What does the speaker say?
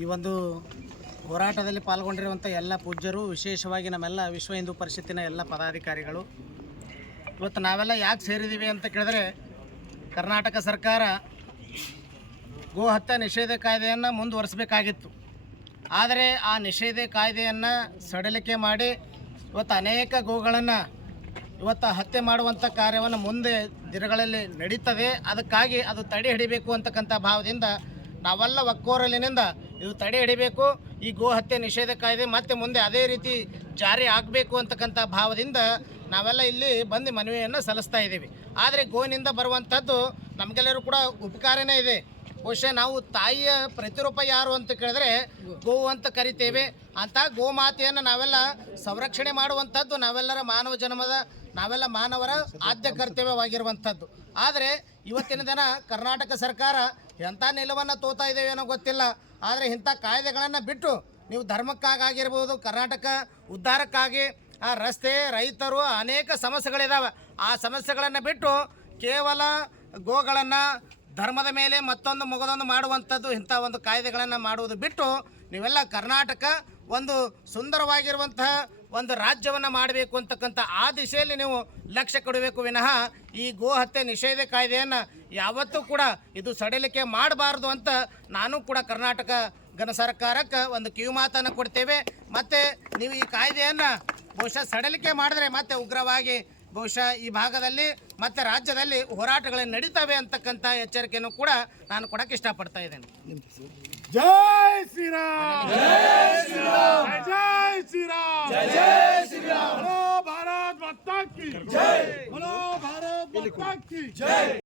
ಈ ಒಂದು ಹೋರಾಟದಲ್ಲಿ ಪಾಲ್ಗೊಂಡಿರುವಂಥ ಎಲ್ಲ ಪೂಜ್ಯರು, ವಿಶೇಷವಾಗಿ ನಮ್ಮೆಲ್ಲ ವಿಶ್ವ ಹಿಂದೂ ಪರಿಷತ್ತಿನ ಎಲ್ಲ ಪದಾಧಿಕಾರಿಗಳು. ಇವತ್ತು ನಾವೆಲ್ಲ ಯಾಕೆ ಸೇರಿದ್ದೀವಿ ಅಂತ ಕೇಳಿದ್ರೆ, ಕರ್ನಾಟಕ ಸರ್ಕಾರ ಗೋ ಹತ್ಯೆ ನಿಷೇಧ ಕಾಯ್ದೆಯನ್ನು ಮುಂದುವರಿಸಬೇಕಾಗಿತ್ತು. ಆದರೆ ಆ ನಿಷೇಧ ಕಾಯ್ದೆಯನ್ನು ಸಡಿಲಿಕೆ ಮಾಡಿ ಇವತ್ತು ಅನೇಕ ಗೋಗಳನ್ನು ಇವತ್ತು ಹತ್ಯೆ ಮಾಡುವಂಥ ಕಾರ್ಯವನ್ನು ಮುಂದೆ ದಿನಗಳಲ್ಲಿ ನಡೀತದೆ. ಅದಕ್ಕಾಗಿ ಅದು ತಡೆ ಹಿಡಿಬೇಕು ಅಂತಕ್ಕಂಥ ಭಾವದಿಂದ ನಾವೆಲ್ಲ ಒಕ್ಕೋರಲಿನಿಂದ ಇದು ತಡೆ ಹಿಡಿಬೇಕು. ಈ ಗೋ ಹತ್ಯೆ ನಿಷೇಧ ಕಾಯ್ದೆ ಮತ್ತೆ ಮುಂದೆ ಅದೇ ರೀತಿ ಜಾರಿ ಆಗಬೇಕು ಅಂತಕ್ಕಂಥ ಭಾವದಿಂದ ನಾವೆಲ್ಲ ಇಲ್ಲಿ ಬಂದು ಮನವಿಯನ್ನು ಸಲ್ಲಿಸ್ತಾ ಇದ್ದೀವಿ. ಆದರೆ ಗೋವಿನಿಂದ ಬರುವಂಥದ್ದು ನಮಗೆಲ್ಲರೂ ಕೂಡ ಉಪಕಾರನೇ ಇದೆ. ಬಹುಶಃ ನಾವು ತಾಯಿಯ ಪ್ರತಿರೂಪ ಯಾರು ಅಂತ ಕೇಳಿದ್ರೆ ಗೋ ಅಂತ ಕರಿತೇವೆ. ಅಂತ ಗೋಮಾತೆಯನ್ನು ನಾವೆಲ್ಲ ಸಂರಕ್ಷಣೆ ಮಾಡುವಂಥದ್ದು ನಾವೆಲ್ಲರ ಮಾನವ ಜನ್ಮದ ನಾವೆಲ್ಲ ಮಾನವರ ಆದ್ಯ ಕರ್ತವ್ಯವಾಗಿರುವಂಥದ್ದು. ಆದರೆ ಇವತ್ತಿನ ದಿನ ಕರ್ನಾಟಕ ಸರ್ಕಾರ ಎಂಥ ನಿಲುವನ್ನು ತೋತಾ ಇದ್ದೇವೇನೋ ಗೊತ್ತಿಲ್ಲ. ಆದರೆ ಇಂಥ ಕಾಯ್ದೆಗಳನ್ನು ಬಿಟ್ಟು ನೀವು ಧರ್ಮಕ್ಕಾಗಿರ್ಬೋದು ಕರ್ನಾಟಕ ಉದ್ಧಾರಕ್ಕಾಗಿ ಆ ರಸ್ತೆ ರೈತರು ಅನೇಕ ಸಮಸ್ಯೆಗಳಿದ್ದಾವೆ ಆ ಸಮಸ್ಯೆಗಳನ್ನು ಬಿಟ್ಟು ಕೇವಲ ಗೋಗಳನ್ನು ಧರ್ಮದ ಮೇಲೆ ಮತ್ತೊಂದು ಮಗದೊಂದು ಮಾಡುವಂಥದ್ದು ಇಂಥ ಒಂದು ಕಾಯ್ದೆಗಳನ್ನು ಮಾಡುವುದು ಬಿಟ್ಟು ನೀವೆಲ್ಲ ಕರ್ನಾಟಕ ಒಂದು ಸುಂದರವಾಗಿರುವಂತಹ ಒಂದು ರಾಜ್ಯವನ್ನು ಮಾಡಬೇಕು ಅಂತಕ್ಕಂಥ ಆ ದಿಶೆಯಲ್ಲಿ ನೀವು ಲಕ್ಷ್ಯ ಕೊಡಬೇಕು ವಿನಃ ಈ ಗೋ ಹತ್ಯೆ ನಿಷೇಧ ಕಾಯ್ದೆಯನ್ನು ಯಾವತ್ತೂ ಕೂಡ ಇದು ಸಡಿಲಿಕೆ ಮಾಡಬಾರ್ದು ಅಂತ ನಾನು ಕೂಡ ಕರ್ನಾಟಕ ಘನ ಸರ್ಕಾರಕ್ಕೆ ಒಂದು ಕಿವಿಮಾತನ್ನು ಕೊಡ್ತೇವೆ. ಮತ್ತು ನೀವು ಈ ಕಾಯ್ದೆಯನ್ನು ಬಹುಶಃ ಸಡಿಲಿಕೆ ಮಾಡಿದ್ರೆ ಮತ್ತೆ ಉಗ್ರವಾಗಿ ಬಹುಶಃ ಈ ಭಾಗದಲ್ಲಿ ಮತ್ತೆ ರಾಜ್ಯದಲ್ಲಿ ಹೋರಾಟಗಳು ನಡೀತವೆ ಅಂತಕ್ಕಂಥ ಎಚ್ಚರಿಕೆಯನ್ನು ಕೂಡ ನಾನು ಕೊಡಕ್ಕೆ ಇಷ್ಟಪಡ್ತಾ ಇದ್ದೇನೆ. ಜೈ ಶ್ರೀರಾಮ್! ಜೈ ಶ್ರೀರಾಮ್! ಜೈ ಶ್ರೀರಾಮ್! ಭಾರತ್ ಭಾರತ್ ಜೈ!